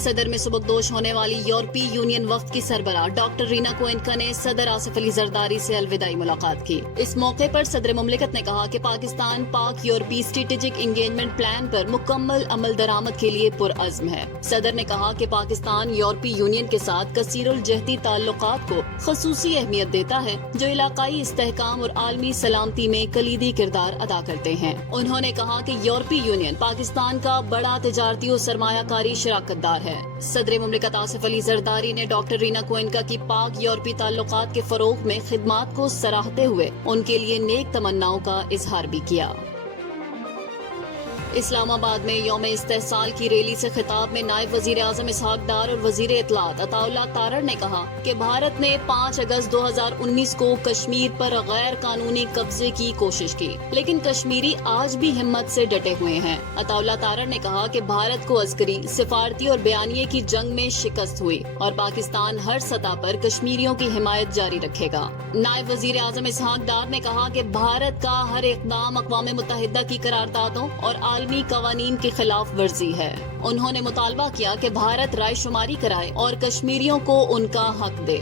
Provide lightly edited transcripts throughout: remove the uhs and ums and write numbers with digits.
صدر میں سبکدوش ہونے والی یورپی یونین وفد کی سربراہ ڈاکٹر رینا کوئنکا نے صدر آصف علی زرداری سے الوداعی ملاقات کی۔ اس موقع پر صدر مملکت نے کہا کہ پاکستان پاک یورپی اسٹریٹجک انگیجمنٹ پلان پر مکمل عمل درآمد کے لیے پرعزم ہے۔ صدر نے کہا کہ پاکستان یورپی یونین کے ساتھ کثیر الجہتی تعلقات کو خصوصی اہمیت دیتا ہے جو علاقائی استحکام اور عالمی سلامتی میں کلیدی کردار ادا کرتے ہیں۔ انہوں نے کہا کہ یورپی یونین پاکستان کا بڑا تجارتی اور سرمایہ کاری شراکت دار ہے۔ صدر مملکت آصف علی زرداری نے ڈاکٹر رینا کوئنکا کی پاک یورپی تعلقات کے فروغ میں خدمات کو سراہتے ہوئے ان کے لیے نیک تمناؤں کا اظہار بھی کیا۔ اسلام آباد میں یوم استحصال کی ریلی سے خطاب میں نائب وزیر اعظم اسحاق ڈار اور وزیر اطلاعات عطا اللہ تارڑ نے کہا کہ بھارت نے 5 اگست 2019 کو کشمیر پر غیر قانونی قبضے کی کوشش کی، لیکن کشمیری آج بھی ہمت سے ڈٹے ہوئے ہیں۔ عطا اللہ تارڑ نے کہا کہ بھارت کو عسکری، سفارتی اور بیانیے کی جنگ میں شکست ہوئی اور پاکستان ہر سطح پر کشمیریوں کی حمایت جاری رکھے گا۔ نائب وزیر اعظم اسحاق ڈار نے کہا کہ بھارت کا ہر اقدام اقوام متحدہ کی قراردادوں اور عالمی قوانین کی خلاف ورزی ہے۔ انہوں نے مطالبہ کیا کہ بھارت رائے شماری کرائے اور کشمیریوں کو ان کا حق دے۔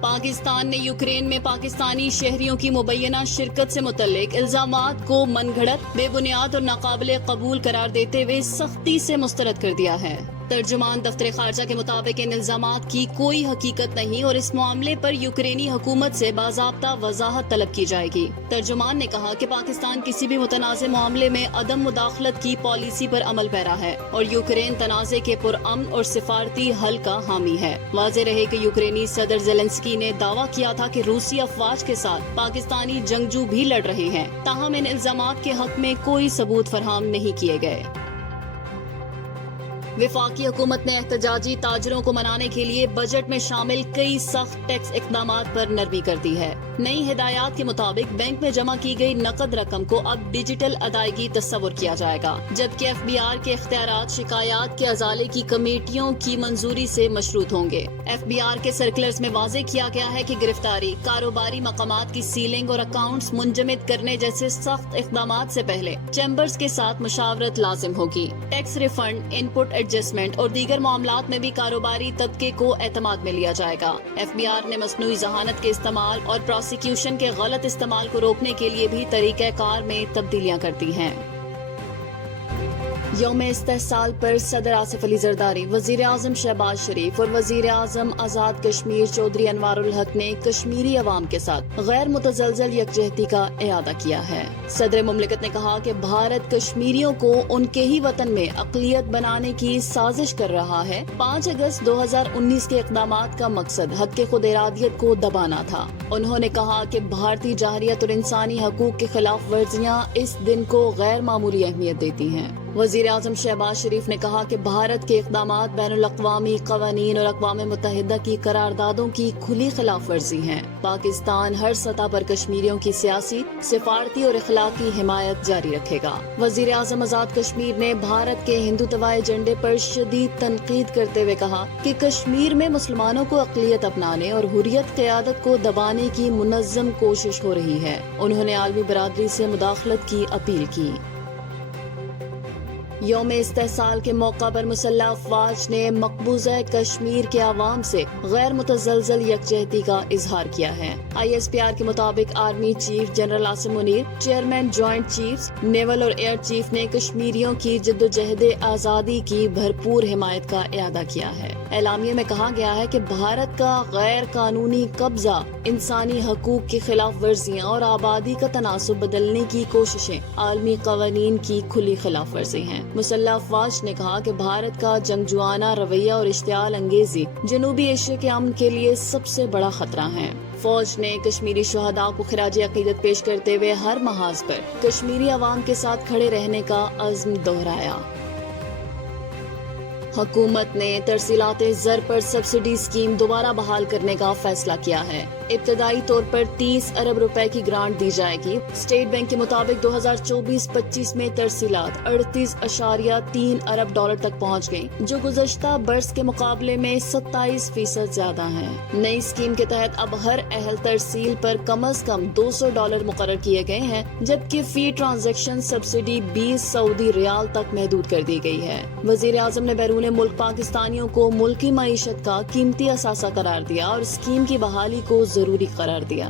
پاکستان نے یوکرین میں پاکستانی شہریوں کی مبینہ شرکت سے متعلق الزامات کو من گھڑت، بے بنیاد اور ناقابل قبول قرار دیتے ہوئے سختی سے مسترد کر دیا ہے۔ ترجمان دفتر خارجہ کے مطابق ان الزامات کی کوئی حقیقت نہیں اور اس معاملے پر یوکرینی حکومت سے باضابطہ وضاحت طلب کی جائے گی۔ ترجمان نے کہا کہ پاکستان کسی بھی متنازع معاملے میں عدم مداخلت کی پالیسی پر عمل پیرا ہے اور یوکرین تنازع کے پرامن اور سفارتی حل کا حامی ہے۔ واضح رہے کہ یوکرینی صدر زیلنسکی نے دعویٰ کیا تھا کہ روسی افواج کے ساتھ پاکستانی جنگجو بھی لڑ رہے ہیں، تاہم ان الزامات کے حق میں کوئی ثبوت فراہم نہیں کیے گئے۔ وفاقی حکومت نے احتجاجی تاجروں کو منانے کے لیے بجٹ میں شامل کئی سخت ٹیکس اقدامات پر نرمی کر دی ہے۔ نئی ہدایات کے مطابق بینک میں جمع کی گئی نقد رقم کو اب ڈیجیٹل ادائیگی تصور کیا جائے گا، جبکہ FBR کے اختیارات شکایات کے ازالے کی کمیٹیوں کی منظوری سے مشروط ہوں گے۔ FBR کے سرکلرز میں واضح کیا گیا ہے کہ گرفتاری، کاروباری مقامات کی سیلنگ اور اکاؤنٹس منجمد کرنے جیسے سخت اقدامات سے پہلے چیمبرز کے ساتھ مشاورت لازم ہوگی۔ ٹیکس ریفنڈ، ان پٹ ایڈجسٹمنٹ اور دیگر معاملات میں بھی کاروباری طبقے کو اعتماد میں لیا جائے گا۔ FBR نے مصنوعی ذہانت کے استعمال اور پروسیکیوشن کے غلط استعمال کو روکنے کے لیے بھی طریقہ کار میں تبدیلیاں کرتی ہیں۔ یوم استحصال پر صدر آصف علی زرداری، وزیر اعظم شہباز شریف اور وزیر اعظم آزاد کشمیر چودھری انوار الحق نے کشمیری عوام کے ساتھ غیر متزلزل یکجہتی کا اعادہ کیا ہے۔ صدر مملکت نے کہا کہ بھارت کشمیریوں کو ان کے ہی وطن میں اقلیت بنانے کی سازش کر رہا ہے۔ 5 اگست 2019 کے اقدامات کا مقصد حد کے خود ارادیت کو دبانا تھا۔ انہوں نے کہا کہ بھارتی جارحیت اور انسانی حقوق کے خلاف ورزیاں اس دن کو غیر معمولی اہمیت دیتی ہیں۔ وزیر اعظم شہباز شریف نے کہا کہ بھارت کے اقدامات بین الاقوامی قوانین اور اقوام متحدہ کی قراردادوں کی کھلی خلاف ورزی ہیں۔ پاکستان ہر سطح پر کشمیریوں کی سیاسی، سفارتی اور اخلاقی حمایت جاری رکھے گا۔ وزیر اعظم آزاد کشمیر نے بھارت کے ہندوتوائی ایجنڈے پر شدید تنقید کرتے ہوئے کہا کہ کشمیر میں مسلمانوں کو اقلیت اپنانے اور حریت قیادت کو دبانے کی منظم کوشش ہو رہی ہے۔ انہوں نے عالمی برادری سے مداخلت کی اپیل کی۔ یوم استحصال کے موقع پر مسلح افواج نے مقبوضہ کشمیر کے عوام سے غیر متزلزل یکجہتی کا اظہار کیا ہے۔ ISPR کے مطابق army chief general Asim Munir, chairman joint chiefs naval اور ایئر چیف نے کشمیریوں کی جدوجہد آزادی کی بھرپور حمایت کا اعادہ کیا ہے۔ اعلامیے میں کہا گیا ہے کہ بھارت کا غیر قانونی قبضہ، انسانی حقوق کی خلاف ورزیاں اور آبادی کا تناسب بدلنے کی کوششیں عالمی قوانین کی کھلی خلاف ورزی ہیں۔ مسلح افواج نے کہا کہ بھارت کا جنگجوانہ رویہ اور اشتعال انگیزی جنوبی ایشیا کے امن کے لیے سب سے بڑا خطرہ ہے۔ فوج نے کشمیری شہداء کو خراج عقیدت پیش کرتے ہوئے ہر محاذ پر کشمیری عوام کے ساتھ کھڑے رہنے کا عزم دہرایا۔ حکومت نے ترسیلات زر پر سبسڈی اسکیم دوبارہ بحال کرنے کا فیصلہ کیا ہے۔ ابتدائی طور پر 30 ارب روپے کی گرانٹ دی جائے گی۔ اسٹیٹ بینک کے مطابق 2024-25 میں ترسیلات 38.3 ارب ڈالر تک پہنچ گئیں، جو گزشتہ برس کے مقابلے میں 27% زیادہ ہیں۔ نئی اسکیم کے تحت اب ہر اہل ترسیل پر کم از کم $200 مقرر کیے گئے ہیں، جبکہ فی ٹرانزیکشن سبسڈی 20 سعودی ریال تک محدود کر دی گئی ہے۔ وزیر اعظم نے بیرون ملک پاکستانیوں کو ملکی معیشت کا قیمتی اثاثہ قرار دیا اور اسکیم کی بحالی کو ضروری قرار دیا۔